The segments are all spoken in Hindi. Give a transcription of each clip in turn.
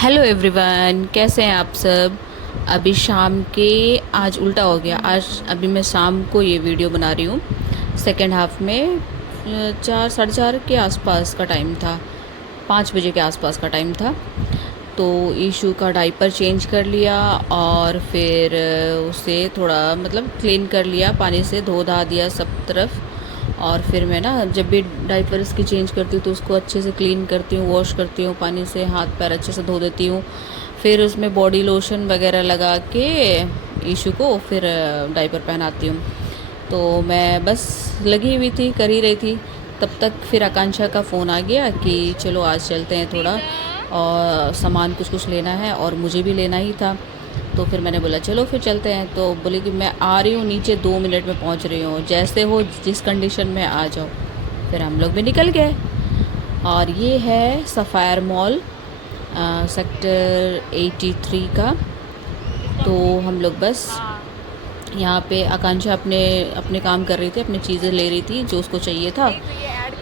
हेलो एवरीवन, कैसे हैं आप सब। अभी शाम के आज उल्टा हो गया। आज अभी मैं शाम को ये वीडियो बना रही हूँ। सेकेंड हाफ में 4 साढ़े 4 के आसपास का टाइम था, 5 बजे के आसपास का टाइम था। तो ईशू का डाइपर चेंज कर लिया और फिर उसे थोड़ा मतलब क्लीन कर लिया, पानी से धो धा दिया सब तरफ। और फिर मैं ना जब भी डाइपर इसकी चेंज करती हूँ तो उसको अच्छे से क्लीन करती हूँ, वॉश करती हूँ पानी से, हाथ पैर अच्छे से धो देती हूँ। फिर उसमें बॉडी लोशन वगैरह लगा के ईशू को फिर डाइपर पहनाती हूँ। तो मैं बस लगी हुई थी, कर ही रही थी। तब तक फिर आकांक्षा का फ़ोन आ गया कि चलो आज चलते हैं, थोड़ा और सामान कुछ कुछ लेना है और मुझे भी लेना ही था। तो फिर मैंने बोला चलो फिर चलते हैं। तो बोली कि मैं आ रही हूँ नीचे, 2 मिनट में पहुँच रही हूँ, जैसे हो जिस कंडीशन में आ जाओ। फिर हम लोग भी निकल गए और ये है सफ़ायर मॉल, सेक्टर 83 का। तो हम लोग बस यहाँ पे आकांक्षा अपने अपने काम कर रही थी, अपनी चीज़ें ले रही थी जो उसको चाहिए था।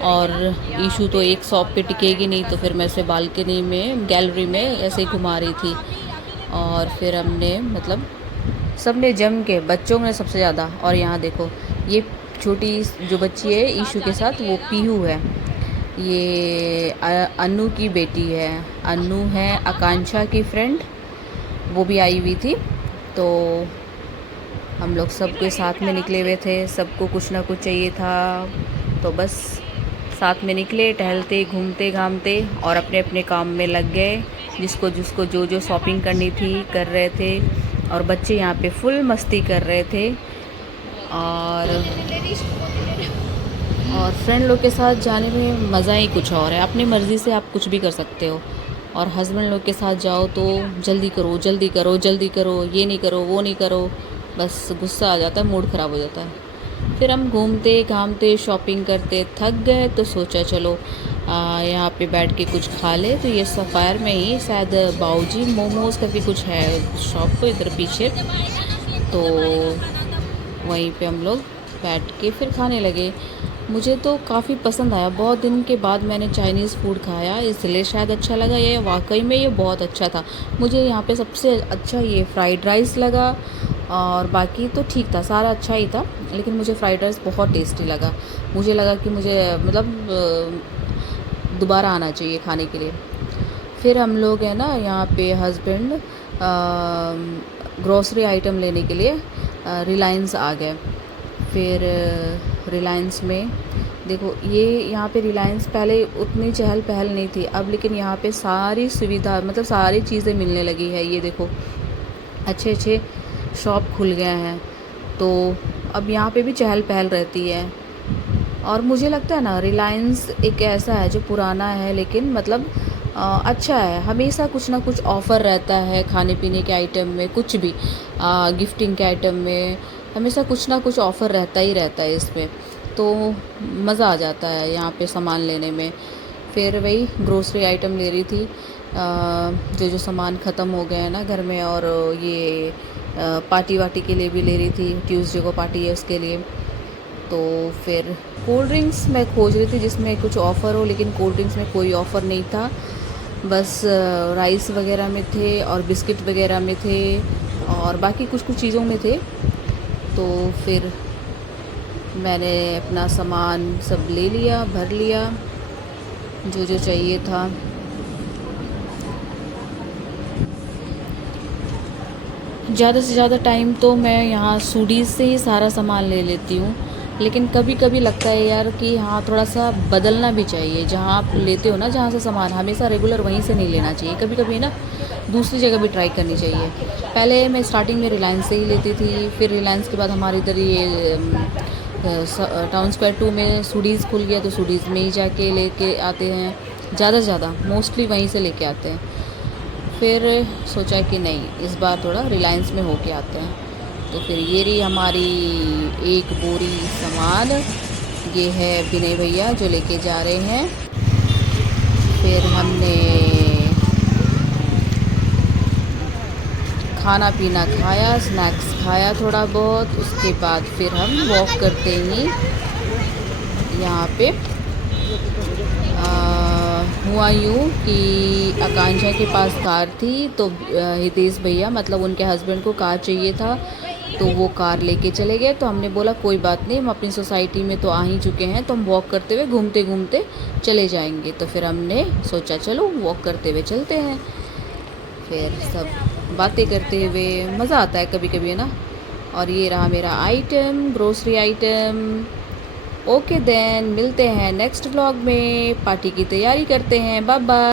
और ईशू तो एक शॉप पे टिकेगी नहीं, तो फिर मैं उसे बालकनी में, गैलरी में ऐसे ही घुमा रही थी। और फिर हमने मतलब सब ने जम के, बच्चों ने सबसे ज़्यादा। और यहाँ देखो, ये छोटी जो बच्ची है ईशू के साथ, वो पीहू है। ये अनु की बेटी है। अनु है आकांक्षा की फ्रेंड, वो भी आई हुई थी। तो हम लोग सबके साथ में निकले हुए थे, सबको कुछ ना कुछ चाहिए था। तो बस साथ में निकले, टहलते घूमते घामते और अपने अपने काम में लग गए। जिसको जिसको जो जो शॉपिंग करनी थी कर रहे थे। और बच्चे यहाँ पे फुल मस्ती कर रहे थे। और फ्रेंड लोग के साथ जाने में मज़ा ही कुछ और है। अपनी मर्ज़ी से आप कुछ भी कर सकते हो। और हस्बैंड लोग के साथ जाओ तो जल्दी करो जल्दी करो जल्दी करो, ये नहीं करो वो नहीं करो, बस गुस्सा आ जाता है, मूड ख़राब हो जाता है। फिर हम घूमते घामते शॉपिंग करते थक गए, तो सोचा चलो यहाँ पे बैठ के कुछ खा ले। तो ये सफ़ायर में ही शायद बाऊजी मोमोज़ करके कुछ है शॉप, को इधर पीछे। तो वहीं पे हम लोग बैठ के फिर खाने लगे। मुझे तो काफ़ी पसंद आया, बहुत दिन के बाद मैंने चाइनीज़ फूड खाया, इसलिए शायद अच्छा लगा। ये वाकई में ये बहुत अच्छा था। मुझे यहाँ पे सबसे अच्छा ये फ़्राइड राइस लगा। और बाकी तो ठीक था, सारा अच्छा ही था, लेकिन मुझे फ़्राइड राइस बहुत टेस्टी लगा। मुझे लगा कि मुझे मतलब दोबारा आना चाहिए खाने के लिए। फिर हम लोग है ना यहाँ पे हस्बैंड ग्रॉसरी आइटम लेने के लिए रिलायंस आ गए। फिर रिलायंस में देखो, ये यहाँ पे रिलायंस पहले उतनी चहल पहल नहीं थी अब, लेकिन यहाँ पे सारी सुविधा मतलब सारी चीज़ें मिलने लगी है। ये देखो, अच्छे अच्छे शॉप खुल गए हैं, तो अब यहाँ पे भी चहल पहल रहती है। और मुझे लगता है ना, रिलायंस एक ऐसा है जो पुराना है, लेकिन मतलब अच्छा है। हमेशा कुछ ना कुछ ऑफ़र रहता है, खाने पीने के आइटम में, कुछ भी गिफ्टिंग के आइटम में हमेशा कुछ ना कुछ ऑफ़र रहता ही रहता है इसमें। तो मज़ा आ जाता है यहाँ पे सामान लेने में। फिर वही ग्रोसरी आइटम ले रही थी, जो जो सामान ख़त्म हो गए हैं ना घर में। और ये पार्टी वार्टी के लिए भी ले रही थी, ट्यूसडे को पार्टी है उसके लिए। तो फिर कोल्ड ड्रिंक्स मैं खोज रही थी जिसमें कुछ ऑफ़र हो, लेकिन कोल्ड ड्रिंक्स में कोई ऑफ़र नहीं था। बस राइस वगैरह में थे और बिस्किट वगैरह में थे और बाकी कुछ कुछ चीज़ों में थे। तो फिर मैंने अपना सामान सब ले लिया, भर लिया जो जो चाहिए था। ज़्यादा से ज़्यादा टाइम तो मैं यहाँ सूडीज़ से ही सारा सामान ले लेती हूँ, लेकिन कभी कभी लगता है यार कि हाँ थोड़ा सा बदलना भी चाहिए। जहाँ आप लेते हो ना, जहाँ से सामान, हमेशा रेगुलर वहीं से नहीं लेना चाहिए, कभी कभी ना दूसरी जगह भी ट्राई करनी चाहिए। पहले मैं स्टार्टिंग में रिलायंस से ही लेती थी, फिर रिलायंस के बाद हमारे इधर ये टाउन स्क्वायर 2 में सूडीज़ खुल गया, तो सूडीज़ में ही जाके लेके आते हैं। ज़्यादा से ज़्यादा मोस्टली वहीं से लेके आते हैं। फिर सोचा कि नहीं, इस बार थोड़ा रिलायंस में होके आते हैं। तो फिर ये रही हमारी एक बोरी सामान, ये है विनय भैया जो लेके जा रहे हैं। फिर हमने खाना पीना खाया, स्नैक्स खाया थोड़ा बहुत। उसके बाद फिर हम वॉक करते ही यहाँ पे हुआ यूँ कि आकांक्षा के पास कार थी, तो हितेश भैया मतलब उनके हस्बैंड को कार चाहिए था, तो वो कार लेके चले गए। तो हमने बोला कोई बात नहीं, हम अपनी सोसाइटी में तो आ ही चुके हैं, तो हम वॉक करते हुए घूमते घूमते चले जाएंगे। तो फिर हमने सोचा चलो वॉक करते हुए चलते हैं, फिर सब बातें करते हुए मज़ा आता है कभी कभी, है ना। और ये रहा मेरा item, grocery item. Okay then, मिलते हैं नेक्स्ट व्लॉग में, पार्टी की तैयारी करते हैं। Bye bye.